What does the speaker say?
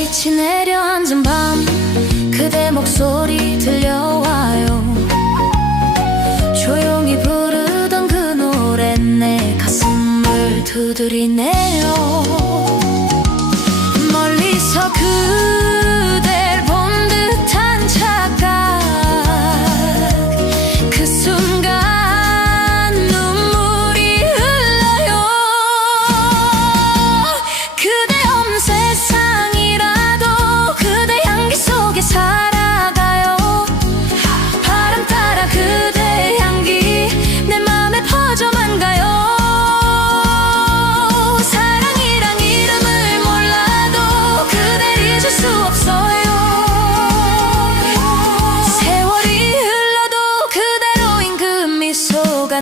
빛이 내려앉은 밤 그대 목소리 들려와요. 조용히 부르던 그 노래 내 가슴을 두드리네요.